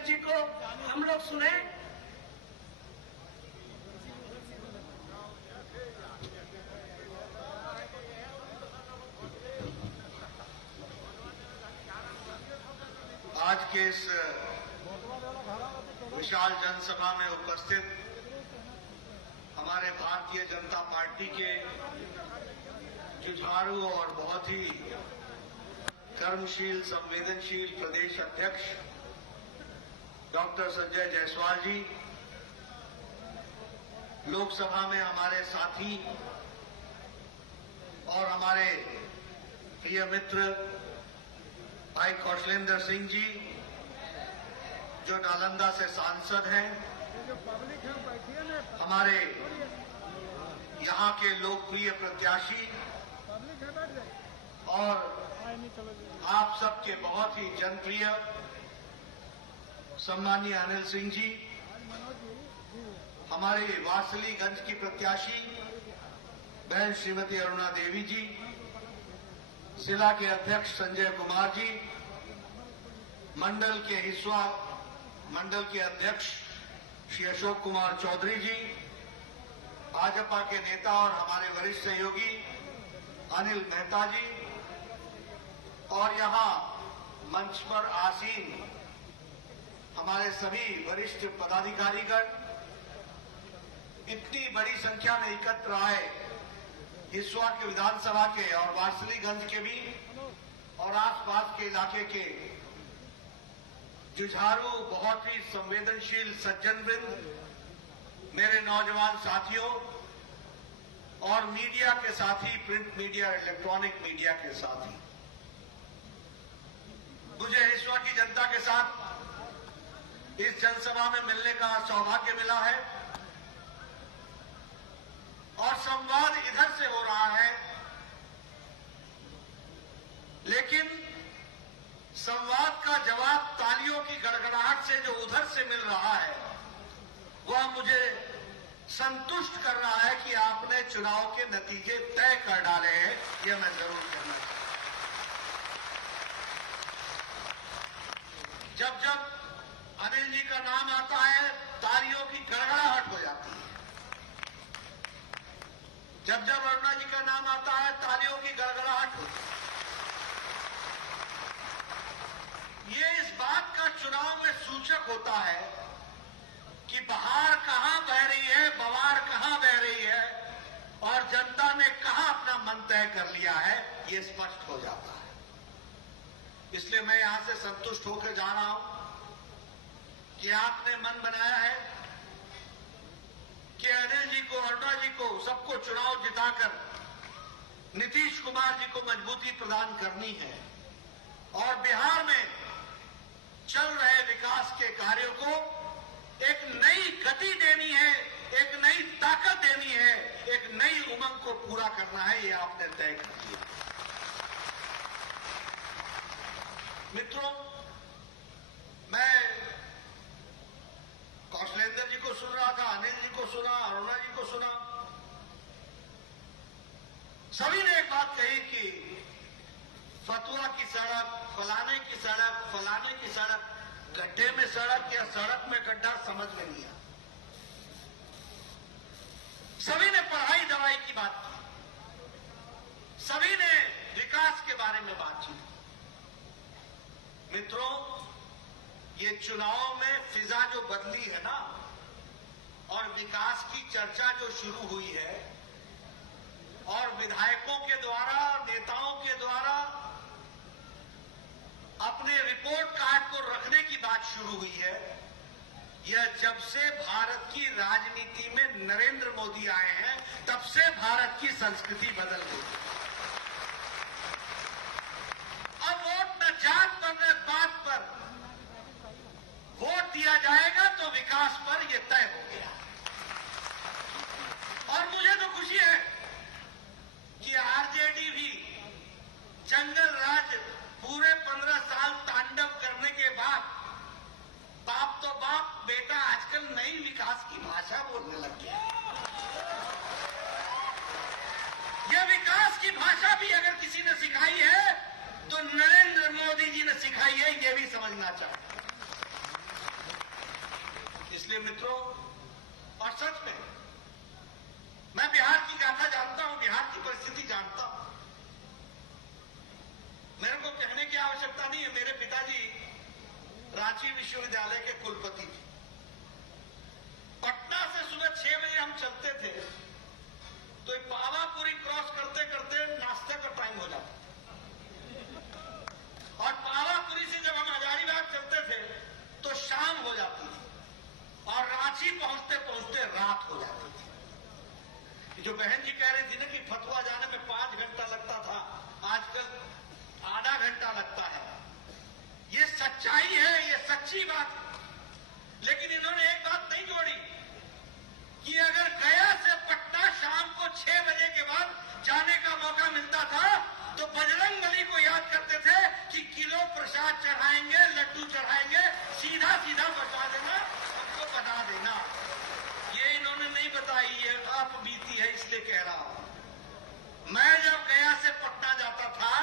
अध्यक्ष जी को हम लोग सुने। आज के इस विशाल जनसभा में उपस्थित हमारे भारतीय जनता पार्टी के जुझारू और बहुत ही कर्मशील संवेदनशील प्रदेश अध्यक्ष डॉक्टर संजय जायसवाल जी, लोकसभा में हमारे साथी और हमारे प्रिय मित्र भाई कौशलेंद्र सिंह जी, जो नालंदा से सांसद हैं, हमारे यहाँ के लोकप्रिय प्रत्याशी और आप सबके बहुत ही जनप्रिय सम्मानीय अनिल सिंह जी, हमारे वारसलीगंज की प्रत्याशी बहन श्रीमती अरुणा देवी जी, जिला के अध्यक्ष संजय कुमार जी, मंडल के हिस्सा मंडल के अध्यक्ष श्री अशोक कुमार चौधरी जी, भाजपा के नेता और हमारे वरिष्ठ सहयोगी अनिल मेहता जी, और यहां मंच पर आसीन हमारे सभी वरिष्ठ पदाधिकारीगण, इतनी बड़ी संख्या में एकत्र आए हिस्सा के विधानसभा के और वारसलीगंज के भी और आसपास के इलाके के जुझारू बहुत ही संवेदनशील सज्जनवृंद, मेरे नौजवान साथियों और मीडिया के साथी, प्रिंट मीडिया, इलेक्ट्रॉनिक मीडिया के साथी, मुझे हिस्सा की जनता के साथ इस जनसभा में मिलने का सौभाग्य मिला है और संवाद इधर से हो रहा है, लेकिन संवाद का जवाब तालियों की गड़गड़ाहट से जो उधर से मिल रहा है वह मुझे संतुष्ट कर रहा है कि आपने चुनाव के नतीजे तय कर डाले हैं। यह मैं जरूर कहना चाहूंगा। जब जब अनिल जी का नाम आता है तालियों की गड़गड़ाहट हो जाती है, जब जब अरुणा जी का नाम आता है तालियों की गड़गड़ाहट होती है। ये इस बात का चुनाव में सूचक होता है कि बहार कहां बह रही है, बवार कहां बह रही है और जनता ने कहां अपना मन तय कर लिया है, ये स्पष्ट हो जाता है। इसलिए मैं यहां से संतुष्ट होकर जा रहा हूं कि आपने मन बनाया है कि अनिल जी को, अरुणा जी को, सबको चुनाव जिताकर नीतीश कुमार जी को मजबूती प्रदान करनी है और बिहार में चल रहे विकास के कार्यों को एक नई गति देनी है, एक नई ताकत देनी है, एक नई उमंग को पूरा करना है। ये आपने तय कर लिया। मित्रों, मैं कौशलेंद्र जी को सुन रहा था, अनिल जी को सुना, अरुणा जी को सुना, सभी ने एक बात कही कि फतुआ की सड़क, फलाने की सड़क, फलाने की सड़क, गड्ढे में सड़क या सड़क में गड्ढा समझ में नहीं आया। सभी ने पढ़ाई दवाई की बात की, सभी ने विकास के बारे में बातचीत की। मित्रों, ये चुनाव में फिजा जो बदली है ना और विकास की चर्चा जो शुरू हुई है और विधायकों के द्वारा, नेताओं के द्वारा अपने रिपोर्ट कार्ड को रखने की बात शुरू हुई है, यह जब से भारत की राजनीति में नरेंद्र मोदी आए हैं तब से भारत की संस्कृति बदल गई। अब वोट न जात पर न बात पर वोट दिया जाएगा तो विकास पर यह तय हो गया। और मुझे तो खुशी है कि आरजेडी भी जंगल राज पूरे 15 साल तांडव करने के बाद बाप तो बाप, बेटा आजकल नई विकास की भाषा बोलने लग गया। यह विकास की भाषा भी अगर किसी ने सिखाई है तो नरेंद्र मोदी जी ने सिखाई है, यह भी समझना चाहिए। इसलिए मित्रों, और सच में मैं बिहार की गाथा जानता हूं, बिहार की परिस्थिति जानता हूं। मेरे को कहने की आवश्यकता नहीं है, मेरे पिताजी रांची विश्वविद्यालय के कुलपति थे। पटना से सुबह 6 बजे हम चलते थे तो पावापुरी क्रॉस करते करते नाश्ते का टाइम हो जाता, और पावापुरी से जब हम हजारीबाग चलते थे तो शाम हो जाती थी, और रांची पहुंचते पहुंचते रात हो जाती थी। जो बहन जी कह रही थी ना कि फतुहा जाने में 5 घंटा लगता था, आजकल आधा घंटा लगता है। ये सच्चाई है, ये सच्ची बात है। लेकिन इन्होंने एक बात नहीं जोड़ी कि अगर गया से पटना शाम को 6 बजे के बाद जाने का मौका मिलता था तो बजरंगबली को याद करते थे कि किलो प्रसाद चढ़ाएंगे, लड्डू चढ़ाएंगे, सीधा सीधा बता देना, हमको बता देना। ये इन्होंने नहीं बताई, ये आप बीती है इसलिए कह रहा हूं। मैं जब गया से पटना जाता था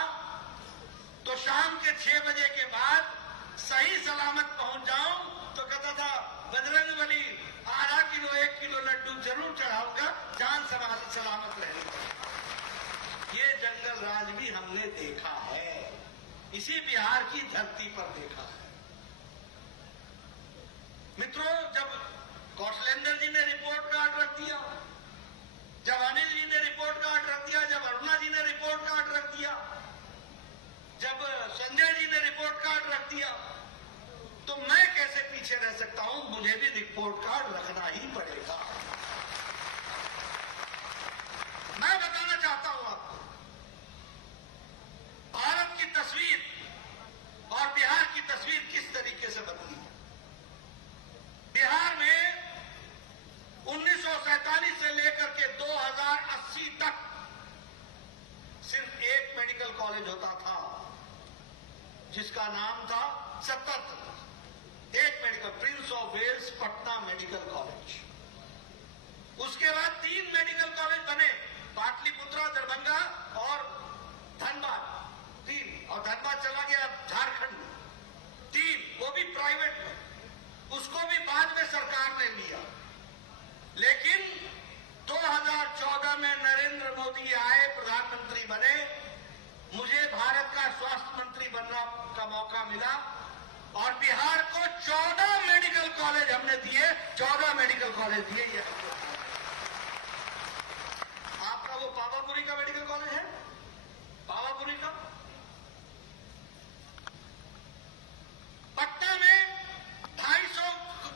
तो शाम के 6 बजे के बाद सही सलामत पहुंच जाऊं तो कहता था बजरंगबली आधा किलो 1 किलो लड्डू जरूर चढ़ाऊंगा, जान सलामत रहेगी। ये जंगल राज भी हमने देखा है, इसी बिहार की धरती पर देखा है। मित्रों, जब कौशलेंद्र जी ने रिपोर्ट कार्ड रख दिया, जब अनिल जी ने रिपोर्ट कार्ड रख दिया, जब अरुणा जी ने रिपोर्ट कार्ड रख दिया, जब संजय जी ने रिपोर्ट कार्ड रख दिया, तो मैं कैसे पीछे रह सकता हूं? मुझे भी रिपोर्ट कार्ड रखना ही पड़ेगा। मैं बताना चाहता हूं आपको, भारत की तस्वीर और बिहार की तस्वीर किस तरीके से बदली है। बिहार में 1947 से लेकर के 2080 तक सिर्फ एक मेडिकल कॉलेज होता था जिसका नाम था 77, एक medical, Prince of Wales Patna medical college. उसके बाद 3 मेडिकल कॉलेज बने, पाटलिपुत्रा, दरभंगा और धनबाद, 3, और धनबाद चला गया झारखंड में, 3, वो भी प्राइवेट में। उसको भी बाद में सरकार ने लिया। लेकिन 2014 में नरेंद्र मोदी आए, प्रधानमंत्री बने, मुझे भारत का स्वास्थ्य मंत्री बनने का मौका मिला और बिहार को 14 मेडिकल कॉलेज हमने दिए, 14 मेडिकल कॉलेज दिए। ये आपका वो पावापुरी का मेडिकल कॉलेज है, पावापुरी का। पटना में 250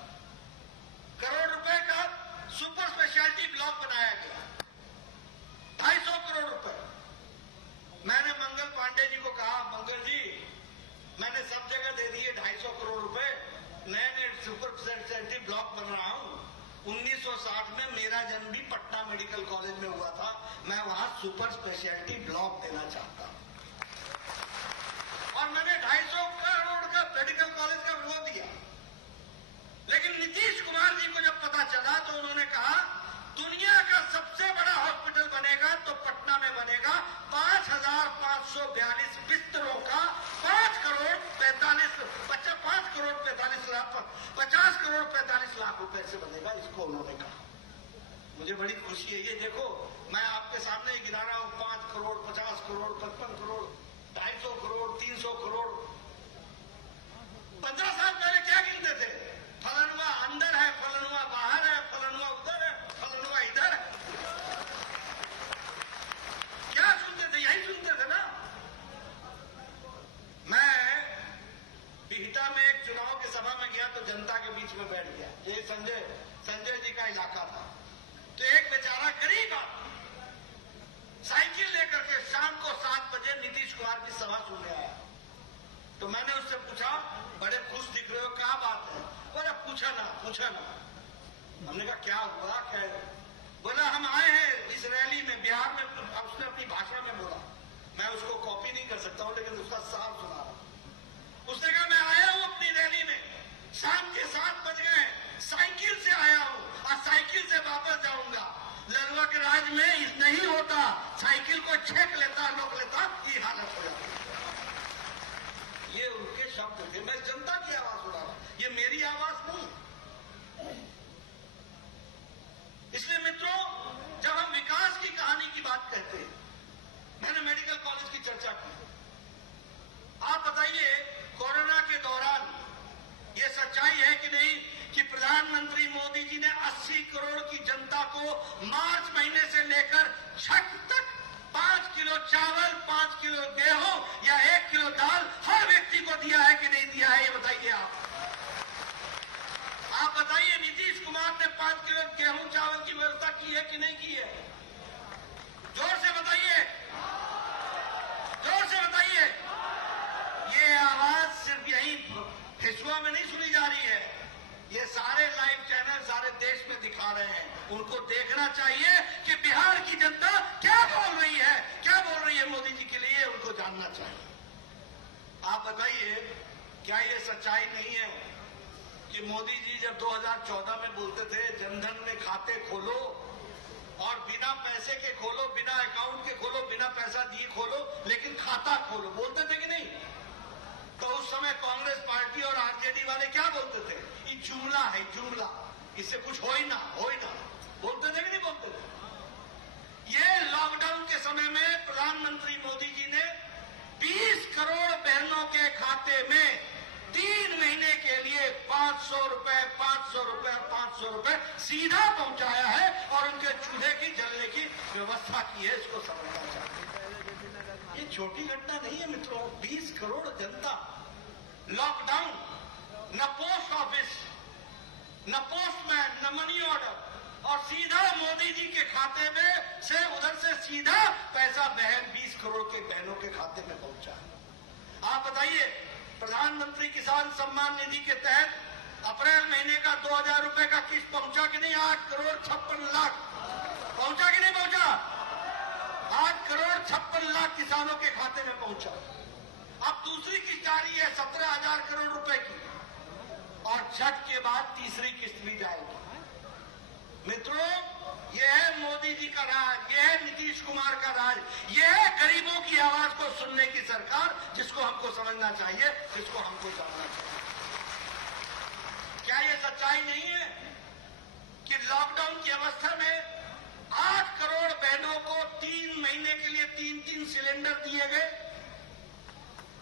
करोड़ रुपए का सुपर स्पेशलिटी ब्लॉक बनाया गया, 250 करोड़ रुपए। मैंने मंगल पांडे जी को कहा, मंगल जी मैंने सब जगह दे दिए 250 करोड़ रुपए, नए सुपर स्पेशलिटी ब्लॉक बन रहा हूं। 1960 में मेरा जन्म भी पटना मेडिकल कॉलेज में हुआ था, मैं वहां सुपर स्पेशलिटी ब्लॉक देना चाहता हूं। और मैंने 250 करोड़ का मेडिकल कॉलेज का वो दिया। लेकिन नीतीश कुमार जी को जब पता चला तो उन्होंने कहा दुनिया का सबसे बड़ा हॉस्पिटल बनेगा तो पटना में बनेगा, 5,542 बिस्तरों का 5 करोड़ 45 लाख रुपए से बनेगा, इसको उन्होंने कहा। मुझे बड़ी खुशी है। ये देखो, मैं आपके सामने गिना रहा हूं, 5 करोड़ 50 करोड़ 55 करोड़ 250 करोड़ 300 करोड़। 15 साल पहले क्या गिनते थे? फलनुआ अंदर है, फलनुआ बाहर है, फलनुआ उधर है, फलनुआ इधर है। क्या सुनते थे? यही सुनते थे ना। मैं बिहटा में एक चुनाव की सभा में गया तो जनता के बीच में बैठ गया। ये संजय जी का इलाका था। तो एक बेचारा गरीब आदमी साइकिल लेकर के शाम को 7 बजे नीतीश कुमार की सभा सुनने आया। तो मैंने उससे पूछा, बड़े खुश दिख रहे हो, क्या बात है? बोला पूछा ना। हमने कहा क्या हुआ, क्या? बोला हम आए हैं इस रैली में बिहार में। उसने अपनी भाषा में बोला, मैं उसको कॉपी नहीं कर सकता हूं लेकिन उसका साफ सुना रहा हूं। उसने कहा मैं आया हूं अपनी रैली में, शाम के 7 बज गए, साइकिल से आया हूं और साइकिल से वापस जाऊंगा। लड़वा के राज में नहीं होता, साइकिल को छेक लेता, लोग लेता, ये हालत हो जाती। ये उनके शब्द थे। मैं जनता की आवाज सुना रहा हूं, ये मेरी आवाज नहीं। मैंने मेडिकल कॉलेज की चर्चा की। आप बताइए, कोरोना के दौरान ये सच्चाई है कि नहीं कि प्रधानमंत्री मोदी जी ने 80 करोड़ की जनता को मार्च महीने से लेकर छठ तक 5 किलो चावल, 5 किलो गेहूं या 1 किलो दाल हर व्यक्ति को दिया है कि नहीं दिया है? ये बताइए आप बताइए, नीतीश कुमार ने 5 किलो गेहूं चावल की व्यवस्था की है कि नहीं की है? जोर से बताइए, जोर से बताइए। ये आवाज सिर्फ यही हिस्सों में नहीं सुनी जा रही है, ये सारे लाइव चैनल सारे देश में दिखा रहे हैं। उनको देखना चाहिए कि बिहार की जनता क्या बोल रही है, क्या बोल रही है मोदी जी के लिए, उनको जानना चाहिए। आप बताइए, क्या ये सच्चाई नहीं है कि मोदी जी जब 2014 में बोलते थे जनधन में खाते खोलो और बिना पैसे के खोलो, बिना अकाउंट के खोलो, बिना पैसा दिए खोलो, लेकिन खाता खोलो, बोलते थे कि नहीं? तो उस समय कांग्रेस पार्टी और आरजेडी वाले क्या बोलते थे? ये जुमला है, जुमला, इससे कुछ हो ही ना, हो ही ना, बोलते थे कि नहीं बोलते थे? ये लॉकडाउन के समय में प्रधानमंत्री मोदी जी ने 20 करोड़ बहनों के खाते में 3 महीने के लिए 500 रुपए, 500 रुपए, 500 रुपए सीधा पहुंचाया है और उनके चूल्हे की जलने की व्यवस्था की है। इसको समझना चाहिए, ये छोटी घटना नहीं है मित्रों। 20 करोड़ जनता, लॉकडाउन, न पोस्ट ऑफिस, न पोस्टमैन, न मनी ऑर्डर, और सीधा मोदी जी के खाते में से उधर से सीधा पैसा 20 करोड़ के बहनों के खाते में पहुंचा। आप बताइए, प्रधानमंत्री किसान सम्मान निधि के तहत अप्रैल महीने का 2000 रुपए का किस्त पहुंचा कि नहीं? 8 करोड़ 56 लाख पहुंचा कि नहीं पहुंचा? 8 करोड़ 56 लाख किसानों के खाते में पहुंचा। अब दूसरी किस्त जारी है 17,000 करोड़ रुपए की, और छठ के बाद तीसरी किस्त भी जाएगी। मित्रों, यह है मोदी जी का राज, यह है नीतीश कुमार का राज, यह है गरीबों की आवाज को सुनने की सरकार, जिसको हमको समझना चाहिए, जिसको हमको जानना चाहिए। क्या यह सच्चाई नहीं है कि लॉकडाउन की अवस्था में 8 करोड़ बहनों को 3 महीने के लिए 3-3 सिलेंडर दिए गए?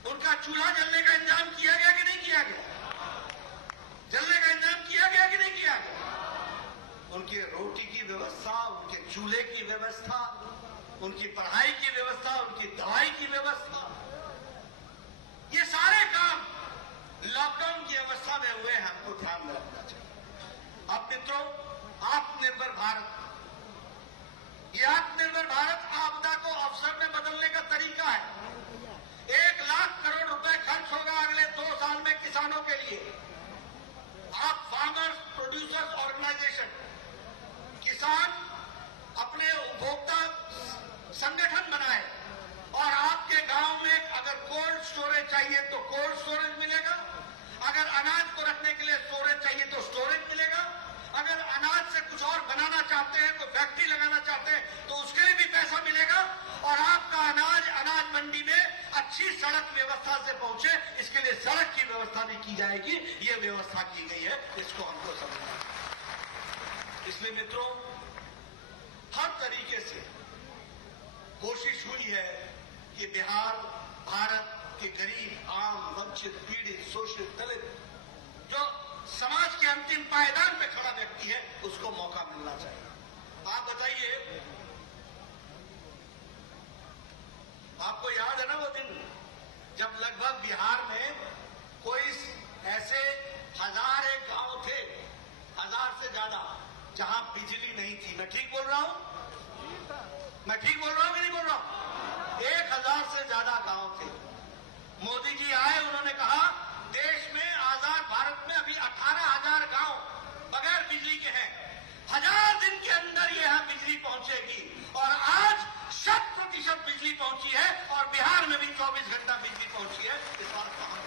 उनका चूल्हा जलने का इंतजाम किया गया कि नहीं किया गया? जलने का इंतजाम किया गया कि नहीं किया गया? उनकी रोटी की व्यवस्था, उनके चूल्हे की व्यवस्था, उनकी पढ़ाई की व्यवस्था, उनकी दवाई की व्यवस्था, ये सारे काम लॉकडाउन की अवस्था में हुए हैं। हमको ध्यान में रखना चाहिए। अब मित्रों, आत्मनिर्भर भारत, ये आत्मनिर्भर भारत आपदा को अवसर में बदलने का तरीका है। 1 लाख करोड़ रुपए खर्च होगा अगले 2 साल में किसानों के लिए। आप फार्मर्स प्रोड्यूसर्स ऑर्गेनाइजेशन, किसान अपने उपभोक्ता संगठन बनाए, और आपके गांव में अगर कोल्ड स्टोरेज चाहिए तो कोल्ड स्टोरेज मिलेगा, अगर अनाज को रखने के लिए स्टोरेज चाहिए तो स्टोरेज मिलेगा, अगर अनाज से कुछ और बनाना चाहते हैं, तो फैक्ट्री लगाना चाहते हैं तो उसके लिए भी पैसा मिलेगा, और आपका अनाज मंडी में अच्छी सड़क व्यवस्था से पहुंचे, इसके लिए सड़क की व्यवस्था भी की जाएगी। ये व्यवस्था की गई है, इसको हमको समझना है। इसलिए मित्रों, हर तरीके से कोशिश हुई है कि बिहार, भारत के गरीब, आम, वंचित, पीड़ित, शोषित, दलित, जो समाज के अंतिम पायदान पे खड़ा व्यक्ति है, उसको मौका मिलना चाहिए। आप बताइए, आपको याद है ना वो दिन जब लगभग बिहार में कोई ऐसे 1000 गांव थे, 1000 से ज्यादा, जहां बिजली नहीं थी। मैं ठीक बोल रहा हूं? मैं ठीक बोल रहा हूं कि नहीं बोल रहा हूं? 1000 से ज्यादा गांव थे। मोदी जी आए, उन्होंने कहा देश में, आजाद भारत में अभी 18,000 गांव बगैर बिजली के हैं, 1000 दिन के अंदर यहां बिजली पहुंचेगी, और आज 100% बिजली पहुंची है, और बिहार में भी 24 घंटा बिजली पहुंची है। इस बात का हम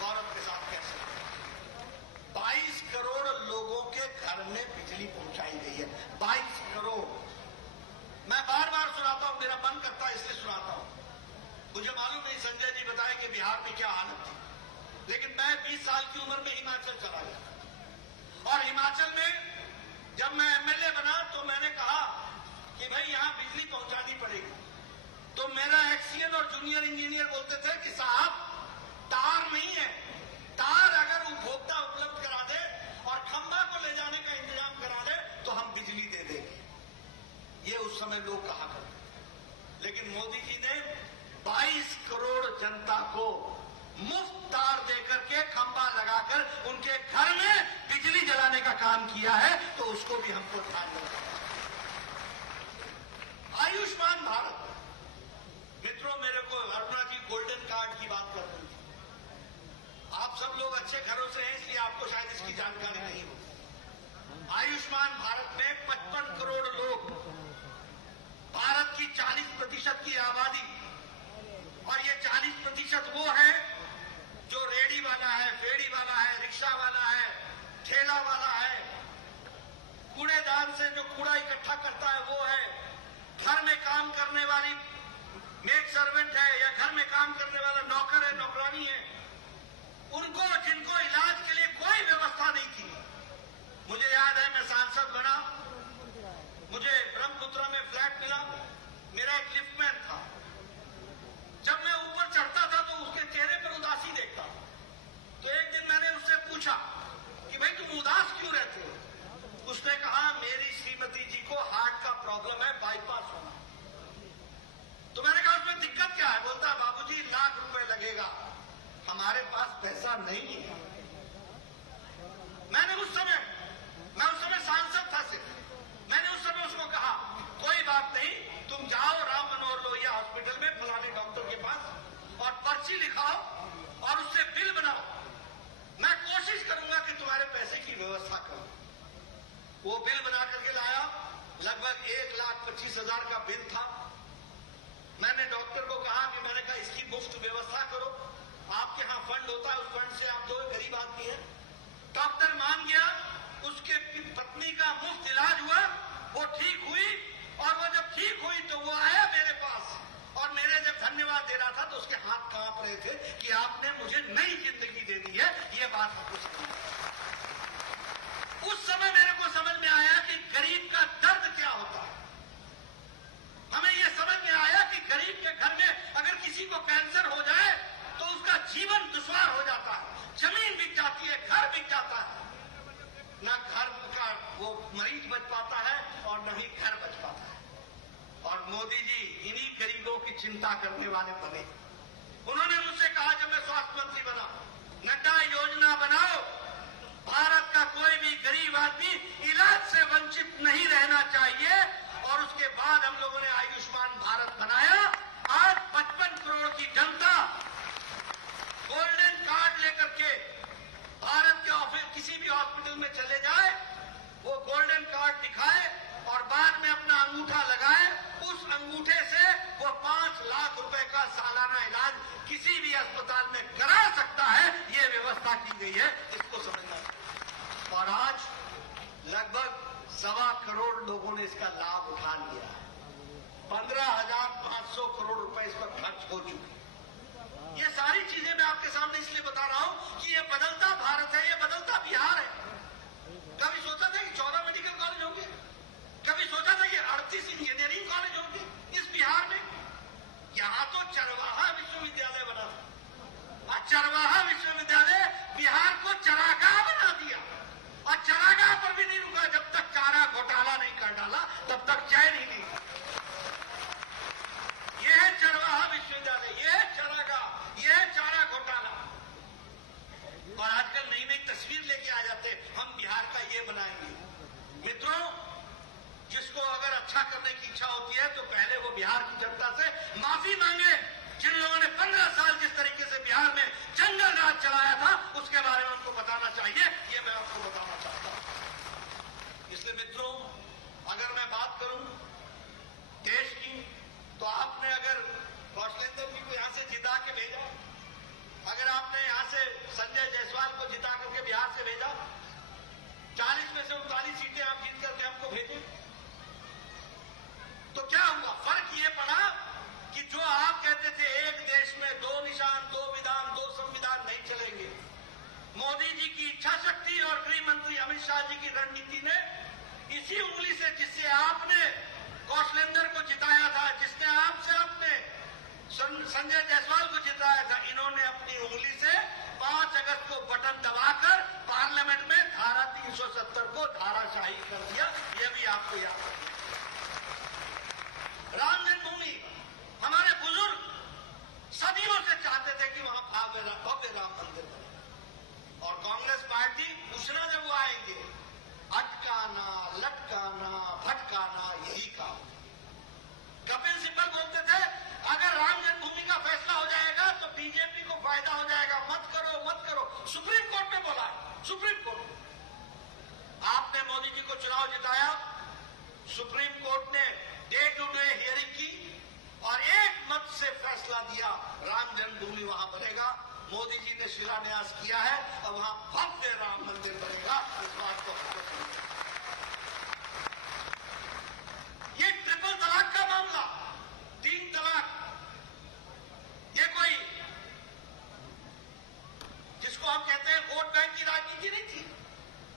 गौरव के साथ कह सकते हैं। 22 करोड़ लोगों के घर में बिजली पहुंचाई गई है। 22 करोड़। मैं बार बार सुनाता हूं, मेरा मन करता है इसलिए सुनाता हूं। मुझे मालूम नहीं संजय जी बताएं कि बिहार में क्या हालत थी, लेकिन मैं 20 साल की उम्र में हिमाचल चला गया, और हिमाचल में जब मैं एमएलए बना तो मैंने कहा कि भाई यहां बिजली पहुंचानी पड़ेगी। तो मेरा एक्सीएन और जूनियर इंजीनियर बोलते थे कि साहब तार नहीं है, तार अगर उपभोक्ता उपलब्ध करा दे और खंभा को ले जाने का इंतजाम करा दे तो हम बिजली दे देंगे। ये उस समय लोग कहा करते। लेकिन मोदी जी ने 22 करोड़ जनता को मुफ्त तार देकर के खंभा लगाकर उनके घर में बिजली जलाने का काम किया है, तो उसको भी हमको ध्यान में रखना है। आयुष्मान भारत, मित्रों मेरे को अरुणा जी गोल्डन कार्ड की बात कर रही थी। आप सब लोग अच्छे घरों से हैं इसलिए आपको शायद इसकी जानकारी नहीं हो। आयुष्मान भारत में 55 करोड़ लोग, भारत की 40% की आबादी, और ये 40% वो है जो रेडी वाला है, फेड़ी वाला है, रिक्शा वाला है, ठेला वाला है, कूड़ेदान से जो कूड़ा इकट्ठा करता है वो है, घर में काम करने वाली मेड सर्वेंट है या घर में काम करने वाला नौकर है, नौकरानी है, उनको जिनको इलाज के लिए कोई व्यवस्था नहीं थी। मुझे याद है मैं सांसद बना, मुझे ब्रह्मपुत्रा में फ्लैट मिला, मेरा एक लिफ्टमैन था। जब मैं ऊपर चढ़ता था तो उसके चेहरे पर उदासी देखता। तो एक दिन मैंने उससे पूछा कि भाई तुम उदास क्यों रहते हो? उसने कहा मेरी श्रीमती जी को हार्ट का प्रॉब्लम है, बाईपास होना। तो मैंने कहा उसमें दिक्कत क्या है? बोलता बाबूजी लाख रुपए लगेगा, हमारे पास पैसा नहीं है। मैं उस समय सांसद था सिर्फ, मैंने उस समय उसको कहा कोई बात नहीं, तुम जाओ राम मनोहर लोहिया हॉस्पिटल में फलाने डॉक्टर के पास और पर्ची लिखाओ और उससे बिल बनाओ, मैं कोशिश करूंगा कि तुम्हारे पैसे की व्यवस्था करूं। वो बिल बना करके लाया, लगभग 1,25,000 का बिल था। मैंने डॉक्टर को कहा कि मैंने कहा इसकी मुफ्त व्यवस्था करो, आपके यहां फंड होता है, उस फंड से आप दो, गरीब आदमी है। डॉक्टर मान गया, उसके पत्नी का मुफ्त इलाज हुआ, वो ठीक हुई, और वो जब ठीक हुई तो वो आया मेरे पास और मेरे जब धन्यवाद दे रहा था तो उसके हाथ कांप रहे थे कि आपने मुझे नई जिंदगी दे दी है। ये बात हमको समझ, उस समय मेरे को समझ में आया कि गरीब का दर्द क्या होता है। हमें यह समझ में आया कि गरीब के घर में अगर किसी को कैंसर हो जाए तो उसका जीवन दुश्वार हो जाता है, जमीन बिक जाती है, घर बिक जाता है, न घर का वो मरीज बच पाता है और न ही घर बच पाता है। और मोदी जी इन्हीं गरीबों की चिंता करने वाले बने। उन्होंने मुझसे कहा जब मैं स्वास्थ्य मंत्री बना, नड्डा योजना बनाओ, भारत का कोई भी गरीब आदमी इलाज से वंचित नहीं रहना चाहिए। और उसके बाद हम लोगों ने आयुष्मान भारत बनाया। आज 55 करोड़ की जनता गोल्डन कार्ड लेकर के भारत के ऑफिस किसी भी हॉस्पिटल में चले जाए, वो गोल्डन कार्ड दिखाए और बाद में अपना अंगूठा लगाए, उस अंगूठे से वो 5 लाख रुपए का सालाना इलाज किसी भी अस्पताल में करा सकता है। ये व्यवस्था की गई है, इसको समझना है। और आज लगभग 1.25 करोड़ लोगों ने इसका लाभ उठा लिया है। 15,500 करोड़ रुपए इस पर खर्च हो चुके। ये सारी चीजें मैं आपके सामने इसलिए बता रहा हूं कि ये बदलता भारत है, ये बदलता बिहार है। कभी सोचा था कि 14 मेडिकल कॉलेज होंगे? कभी सोचा था कि 38 इंजीनियरिंग कॉलेज होंगे इस बिहार में? यहां तो चरवाहा विश्वविद्यालय बना था, और चरवाहा विश्वविद्यालय बिहार को चरागाह बना दिया। और चरागाह पर भी नहीं रुका, जब तक चारा घोटाला नहीं कर डाला तब तक चैन ही नहीं। यह है चरवाहा विश्वविद्यालय, यह है चरागाह, यह है चारा घोटाला। और आजकल नई नई तस्वीर लेके आ जाते, हम बिहार का ये बनाएंगे। मित्रों, जिसको अगर अच्छा करने की इच्छा होती है तो पहले वो बिहार की जनता से माफी मांगे। जिन लोगों ने 15 साल जिस तरीके से बिहार में जंगल राज चलाया था, उसके बारे में उनको बताना चाहिए। ये मैं आपको बताना चाहता हूं। इसलिए मित्रों, अगर मैं बात करूं देश की, तो आपने अगर कौशलेंद्र जी को यहां से जिता के भेजा, अगर आपने यहां से संजय जायसवाल को जिता करके बिहार से भेजा, 40 में से 39 सीटें आप जीत करके हमको भेजे, तो क्या हुआ? फर्क ये पड़ा कि जो आप कहते थे एक देश में 2 निशान, 2 विधान, 2 संविधान नहीं चलेंगे, मोदी जी की इच्छा शक्ति और गृह मंत्री अमित शाह जी की रणनीति ने इसी उंगली से, जिससे आपने कौशलेंद्र को जिताया था, जिसने आपसे आपने धाराशाही कर दिया, यह भी आपको याद रखना। राम जन्मभूमि हमारे बुजुर्ग सदियों से चाहते थे कि वहां भव्य राम मंदिर बने, और कांग्रेस पार्टी पूछना जब वो आएंगे, अटकाना, लटकाना, भटकाना, यही काम। कपिल सिब्बल बोलते थे अगर राम जन्मभूमि का फैसला हो जाएगा तो बीजेपी को फायदा हो जाएगा, मत करो मत करो। सुप्रीम कोर्ट में बोला है, सुप्रीम कोर्ट। आपने मोदी जी को चुनाव जिताया, सुप्रीम कोर्ट ने डे टू डे हियरिंग की और एक मत से फैसला दिया राम जन्मभूमि वहां बनेगा। मोदी जी ने शिलान्यास किया है और वहां भव्य राम मंदिर बनेगा। इस बात को हमको समझना। ये ट्रिपल तलाक का मामला, 3 तलाक, ये कोई जिसको हम कहते हैं वोट बैंक की राजनीति नहीं थी।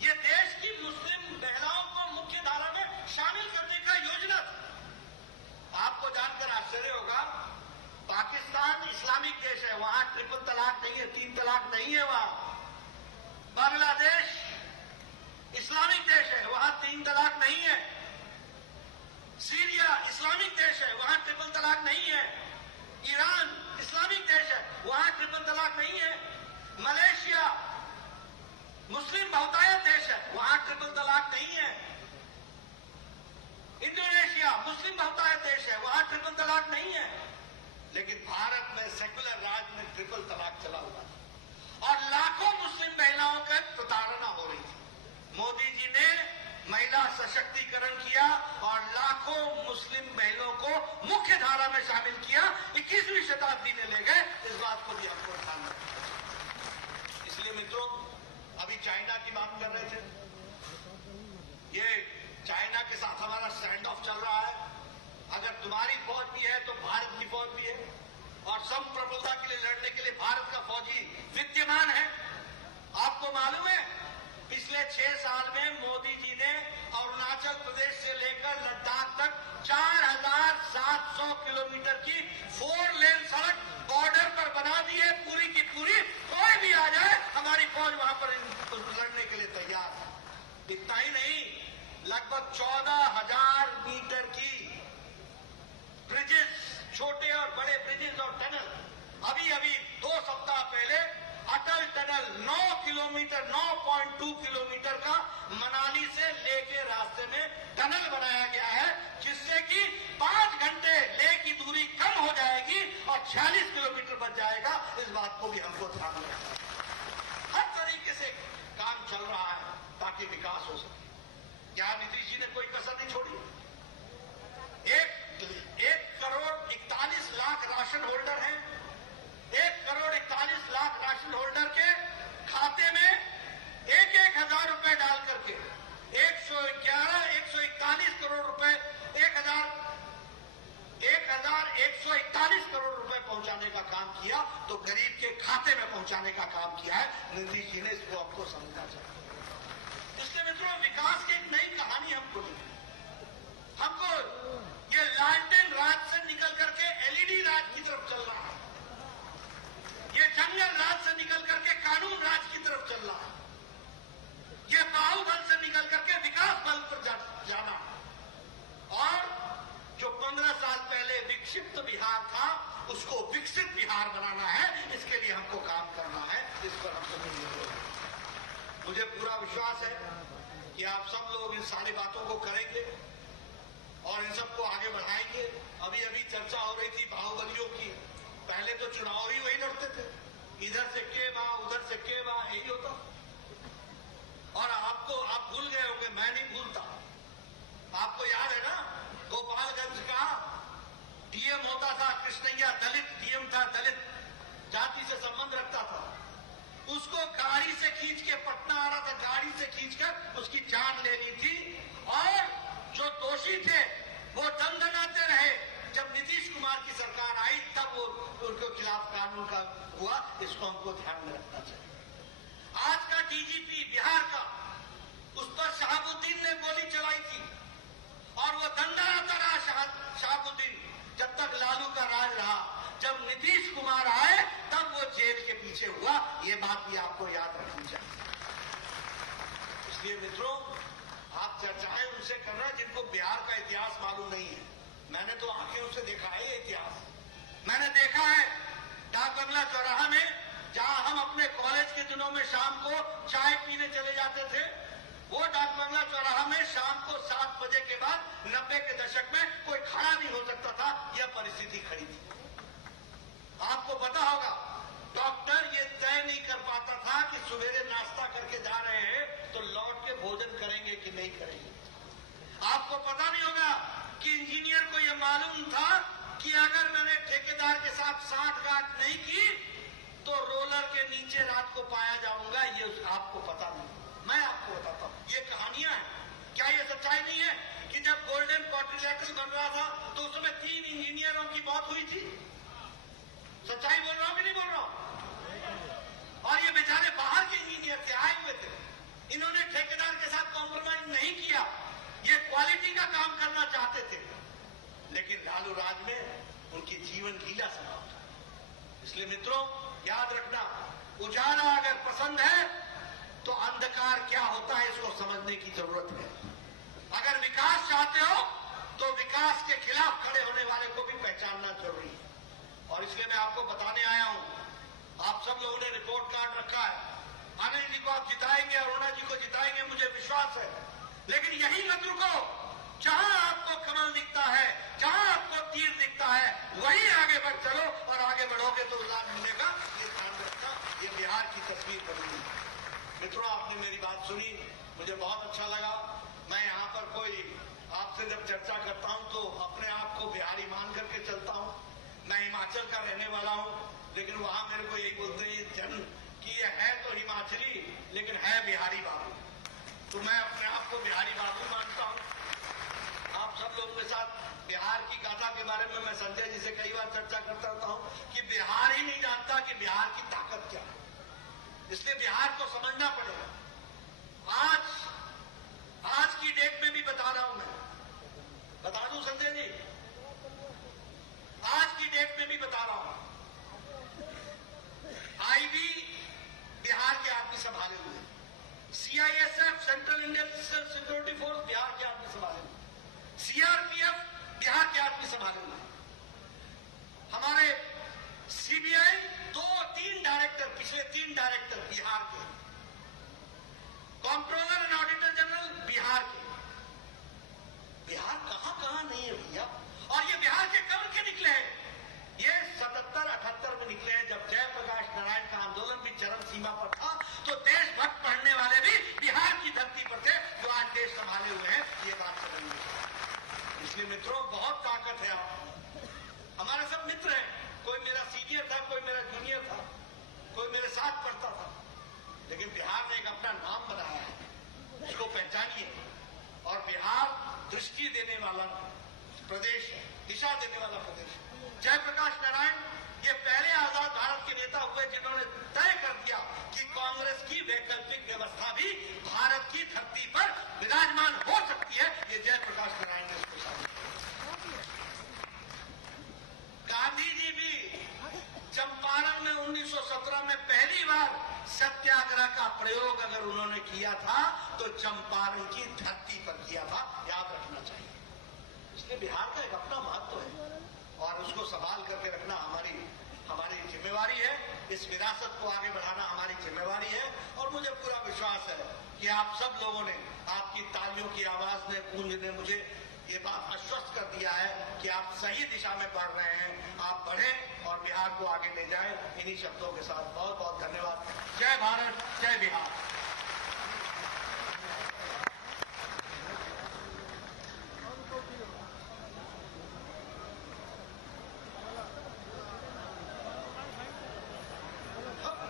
ये देश की मुस्लिम महिलाओं को मुख्य धारा में शामिल करने का योजना था। आपको जानकर आश्चर्य होगा, पाकिस्तान इस्लामिक देश है, वहां ट्रिपल तलाक नहीं है, 3 तलाक नहीं है। वहां बांग्लादेश इस्लामिक देश है, वहां 3 तलाक नहीं है। सीरिया इस्लामिक देश है, वहां ट्रिपल तलाक नहीं है। ईरान इस्लामिक देश है, वहां ट्रिपल तलाक नहीं है। मलेशिया मुस्लिम बहुतायत देश है, वहां ट्रिपल तलाक नहीं है। इंडोनेशिया मुस्लिम बहुतायत देश है, वहां ट्रिपल तलाक नहीं है। लेकिन भारत में सेकुलर राज में ट्रिपल तलाक चला हुआ था और लाखों मुस्लिम महिलाओं का प्रताड़ना हो रही थी। मोदी जी ने महिला सशक्तिकरण किया और लाखों मुस्लिम महिलाओं को मुख्य धारा में शामिल किया। 21वीं शताब्दी में ले गए। इस बात को भी आपको ध्यान रखना चाहिए। इसलिए मित्रों, अभी चाइना की बात कर रहे थे, ये चाइना के साथ हमारा स्टैंड ऑफ चल रहा है। अगर तुम्हारी फौज भी है तो भारत की फौज भी है, और संप्रभुता के लिए लड़ने के लिए भारत का फौजी विद्यमान है। आपको मालूम है, पिछले 6 साल में मोदी जी ने अरुणाचल प्रदेश से लेकर लद्दाख तक 4700 किलोमीटर की 4 लेन सड़क बॉर्डर पर बना दी है, पूरी की पूरी। कोई भी आ जाए, हमारी फौज वहां पर लड़ने के लिए तैयार है। इतना ही नहीं, लगभग 14,000 मीटर की ब्रिजेस, छोटे और बड़े ब्रिजेस और टनल, अभी 2 सप्ताह पहले अटल टनल 9 किलोमीटर 9.2 किलोमीटर का मनाली से लेके रास्ते में टनल बनाया गया है, जिससे कि 5 घंटे ले की दूरी कम हो जाएगी और 46 किलोमीटर बच जाएगा। इस बात को भी हमको ध्यान रखना है। हर तरीके से काम चल रहा है ताकि विकास हो सके। क्या नीतीश जी ने कोई कसर नहीं छोड़ी? 1 करोड़ 41 लाख राशन होल्डर हैं। 1 करोड़ 41 लाख राशन होल्डर के खाते में 1,000 रुपए डाल करके 141 करोड़ रुपए 1,141 करोड़ रुपए पहुंचाने का काम किया। तो गरीब के खाते में पहुंचाने का काम किया है नीतीश जी ने। इसको आपको समझना चाहिए। इसलिए मित्रों, विकास की एक नई कहानी हमको मिली। हमको ये लालटेन राज से निकल करके एलईडी राज की तरफ चल रहा है। ये जंगल राज से निकल करके कानून राज की तरफ चल रहा है। ये बाहुबल से निकल करके विकास बल पर जाना, और जो 15 साल पहले विक्षिप्त बिहार था उसको विकसित बिहार बनाना है। इसके लिए हमको काम करना है। इस पर हमको मुझे पूरा विश्वास है कि आप सब लोग इन सारी बातों को करेंगे और इन सबको आगे बढ़ाएंगे। अभी चर्चा हो रही थी बाहुबलियों की। पहले तो चुनाव ही वही लड़ते थे, इधर से के बा उधर से के बा, यही होता। और आप भूल गए होंगे, मैं नहीं भूलता। आपको याद है ना, गोपालगंज का डीएम होता था कृष्णैया, दलित डीएम था, दलित जाति से संबंध रखता था। उसको गाड़ी से खींच के पटना आ रहा था, गाड़ी से खींचकर उसकी जान लेनी थी। और जो दोषी थे वो दंडनाते रहे। जब नीतीश कुमार की सरकार आई तब वो उनके खिलाफ कानून का हुआ। इसको हमको ध्यान में रखना चाहिए। आज का डीजीपी बिहार का, उस पर शहाबुद्दीन ने गोली चलाई थी और वो दंडनाता रहा शहाबुद्दीन जब तक लालू का राज रहा। जब नीतीश कुमार आए तब वो जेल के पीछे हुआ। ये बात भी आपको याद रखनी चाहिए। इसलिए मित्रों, आप चर्चाएं उनसे कर रहे हैं जिनको बिहार का इतिहास मालूम नहीं है। मैंने तो आंखें उनसे देखा है ये इतिहास। मैंने देखा है डाक बंगला चौराहा में, जहां हम अपने कॉलेज के दिनों में शाम को चाय पीने चले जाते थे, वो डाक बंगला चौराहा में शाम को 7 बजे के बाद 90 के दशक में कोई खड़ा नहीं हो सकता था। यह परिस्थिति खड़ी थी। आपको पता होगा, डॉक्टर ये तय नहीं कर पाता था कि सवेरे नाश्ता करके जा रहे हैं तो लौट के भोजन करेंगे कि नहीं करेंगे। आपको पता नहीं होगा कि इंजीनियर को यह मालूम था कि अगर मैंने ठेकेदार के साथ साठगांठ नहीं की तो रोलर के नीचे रात को पाया जाऊंगा। ये आपको पता नहीं, मैं आपको बताता हूं। ये कहानियां हैं। क्या ये सच्चाई नहीं है कि जब गोल्डन क्वाड्रिलेटरल बन रहा था तो उसमें 3 इंजीनियरों की मौत हुई थी? सच्चाई बोल रहा हूं कि नहीं बोल रहा हूं? और ये बेचारे बाहर के इंजीनियर थे, आए हुए थे। इन्होंने ठेकेदार के साथ कॉम्प्रोमाइज नहीं किया। ये क्वालिटी का काम करना चाहते थे, लेकिन लालू राज में उनकी जीवन लीला समाप्त हुई। इसलिए मित्रों, याद रखना, उजाला अगर पसंद है तो अंधकार क्या होता है इसको समझने की जरूरत है। अगर विकास चाहते हो तो विकास के खिलाफ खड़े होने वाले को भी पहचानना जरूरी है। और इसलिए मैं आपको बताने आया हूं, आप सब लोगों ने रिपोर्ट कार्ड रखा है। अनिल जी को आप जिताएंगे, अरुणा जी को जिताएंगे, मुझे विश्वास है। लेकिन यही मत रुको। जहां आपको कमल दिखता है, जहां आपको तीर दिखता है, वहीं आगे बढ़ चलो। और आगे बढ़ोगे तो लाभ मिलेगा। ये ध्यान रखना, ये बिहार की तस्वीर बदली। मित्रों, आपने मेरी बात सुनी, मुझे बहुत अच्छा लगा। मैं यहाँ पर कोई आपसे जब चर्चा करता हूं तो अपने आप को बिहारी मान करके चलता हूं। मैं हिमाचल का रहने वाला हूं, लेकिन वहां मेरे को यही बोलते हैं जन कि ये है तो हिमाचली लेकिन है बिहारी बाबू। तो मैं अपने आप को बिहारी बाबू मानता हूं। आप सब लोगों के साथ बिहार की गाथा के बारे में मैं संजय जी से कई बार चर्चा करता रहता हूं कि बिहार ही नहीं जानता कि बिहार की ताकत क्या है। इसलिए बिहार को समझना पड़ेगा। आज की डेट में भी बता रहा हूं, मैं बता दूं संजय जी, आज की डेट में भी बता रहा हूं, आईबी बिहार के आदमी संभाले हुए, CISF central Indian security force Bihar के आदमी संभाले हुए, सीआरपीएफ बिहार के आदमी संभाले हुए, हमारे सीबीआई 2-3 डायरेक्टर, पिछले 3 डायरेक्टर बिहार के, controller and auditor general Bihar के। बिहार कहां नहीं है भैया। और ये बिहार के कब के निकले हैं? ये 77-78 में निकले हैं, जब जयप्रकाश नारायण का आंदोलन भी चरम सीमा पर था। तो देशभक्त पढ़ने वाले भी बिहार की धरती पर थे, जो आज देश संभाले हुए हैं। ये बात समझिए। इसलिए मित्रों, बहुत ताकत है। हमारे सब मित्र हैं। कोई मेरा सीनियर था, कोई मेरा जूनियर था, कोई मेरे साथ पढ़ता था, लेकिन बिहार ने एक अपना नाम बनाया है। उसको पहचानिए। और बिहार दृष्टि देने वाला प्रदेश है, दिशा देने वाला प्रदेश है। जयप्रकाश नारायण ये पहले आजाद भारत के नेता हुए जिन्होंने तय कर दिया कि कांग्रेस की वैकल्पिक व्यवस्था भी भारत की धरती पर विराजमान हो सकती है। ये जयप्रकाश नारायण ने उसको साबित किया। गांधी जी भी चंपारण में 1917 में पहली बार सत्याग्रह का प्रयोग अगर उन्होंने किया था तो चंपारण की धरती पर किया था। याद रखना चाहिए। इसलिए बिहार का एक अपना महत्व है और उसको संभाल करके रखना हमारी जिम्मेवारी है। इस विरासत को आगे बढ़ाना हमारी जिम्मेवारी है। और मुझे पूरा विश्वास है कि आप सब लोगों ने, आपकी तालियों की आवाज ने, गूंज ने मुझे ये बात आश्वस्त कर दिया है कि आप सही दिशा में बढ़ रहे हैं। आप बढ़ें और बिहार को आगे ले जाएं। इन्हीं शब्दों के साथ बहुत बहुत धन्यवाद। जय भारत, जय बिहार।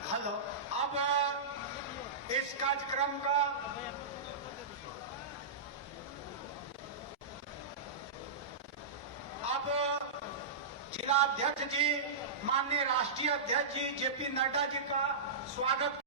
हेलो, अब इस कार्यक्रम का जिला अध्यक्ष जी, माननीय राष्ट्रीय अध्यक्ष जी जेपी नड्डा जी का स्वागत